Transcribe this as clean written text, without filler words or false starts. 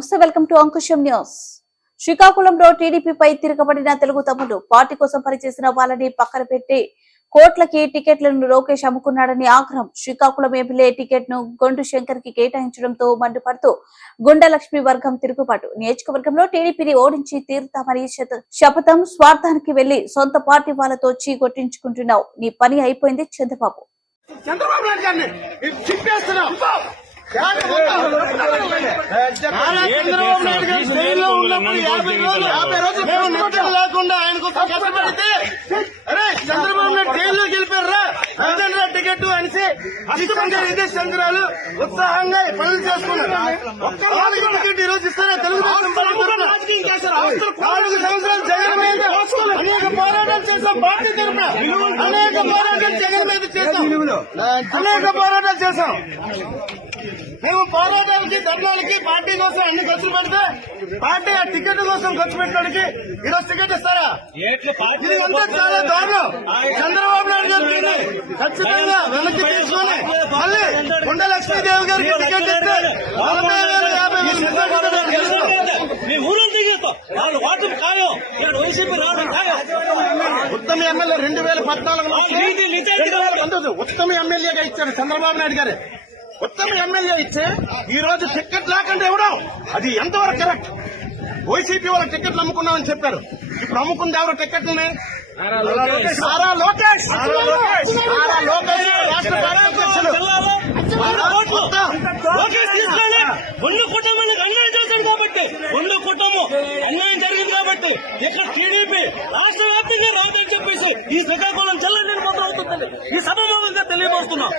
నమస్తే, welcome to Ankusam news. శ్రీకాకుళంలో టీడీపీపై తిరగబడిన తెలుగు తమ్ముడు పార్టీ కోసం పనిచేసిన వాళ్ళని పక్కన పెట్టి కోట్లకి టికెట్లను లోకేష్ అమ్ముకున్నాడని ఆగ్రహం. శ్రీకాకుళం ఎమ్మెల్యే టికెట్ ను గొండు శంకర్ కి కేటాయించడంతో మండిపడుతూ గుండలక్ష్మి వర్గం తిరుగుబాటు. నియోజకవర్గంలో టీడీపీని ఓడించి తీరుతామని శపథం. స్వార్థానికి వెళ్లి సొంత పార్టీ వాళ్ళతో చీకొట్టించుకుంటున్నావు. నీ పని అయిపోయింది చంద్రబాబు. చంద్రబాబు నాయుడు గారిని చింపేస్తున్నాం. చంద్రబాబు నాయుడు గారు జైల్లో ఉన్నప్పుడు 50 రోజులు మేము నిద్ర లేకుండా ఆయన కోసం కష్టపడితే, అరే చంద్రబాబు నాయుడు జైల్లోకి వెళ్ళిపోయారా అదేనా టికెట్ అనేసి ఇదే సంక్రాలు ఉత్సాహంగా పనులు చేసుకున్నారు. ఒక్క టికెట్ ఈ రోజు ఇస్తారా? తెలుగుదేశం 4 సంవత్సరాలు జగన్ మీద అనేక పోరాటాలు చేశాం. పార్టీ తరఫున అనేక పోరాటాలు జగన్ మీద చేశాం. అనేక పోరాటాలు చేశాం. మేము పోరాటానికి ధర్నాలకి పార్టీ కోసం అన్ని ఖర్చులు పెడితే పార్టీ ఆ టికెట్ కోసం ఖర్చు పెట్టడానికి ఈరోజు టికెట్ ఇస్తారా? ఇది అంతా చాలా దారుణం. చంద్రబాబు నాయుడు గారికి ఖచ్చితంగా వెనక్కి తీసుకొని మళ్ళీ గుండె లక్ష్మీదేవి గారికి టికెట్ ఇస్తే 40,000 ఉత్తమ ఎమ్మెల్యే 2014 ఉత్తమ ఎమ్మెల్యేగా ఇచ్చారు చంద్రబాబు నాయుడు గారు. ఉత్తమ ఎమ్మెల్యే ఇచ్చే ఈ రోజు టికెట్ లేకుండా ఇవ్వడం అది ఎంతవరకు కరెక్ట్? వైసీపీ వాళ్ళ టికెట్లు అమ్ముకున్నామని చెప్పారు. ఇప్పుడు అమ్ముకుంది ఎవరు టికెట్లని? నారా లోకేష్ రాష్ట్ర కార్యదర్శులు. ఒళ్ళు కుటుంబాన్ని అన్యాయం చేశాడు కాబట్టి, ఒళ్ళు కుటుంబం అన్యాయం జరిగింది కాబట్టి ఇక్కడ టీడీపీ రాష్ట్ర వ్యాప్తంగా రావద్దని చెప్పేసి ఈ శ్రీకాకుళం జిల్లా నిర్మాణం అవుతుందని ఈ సభ తెలియబోతున్నాం.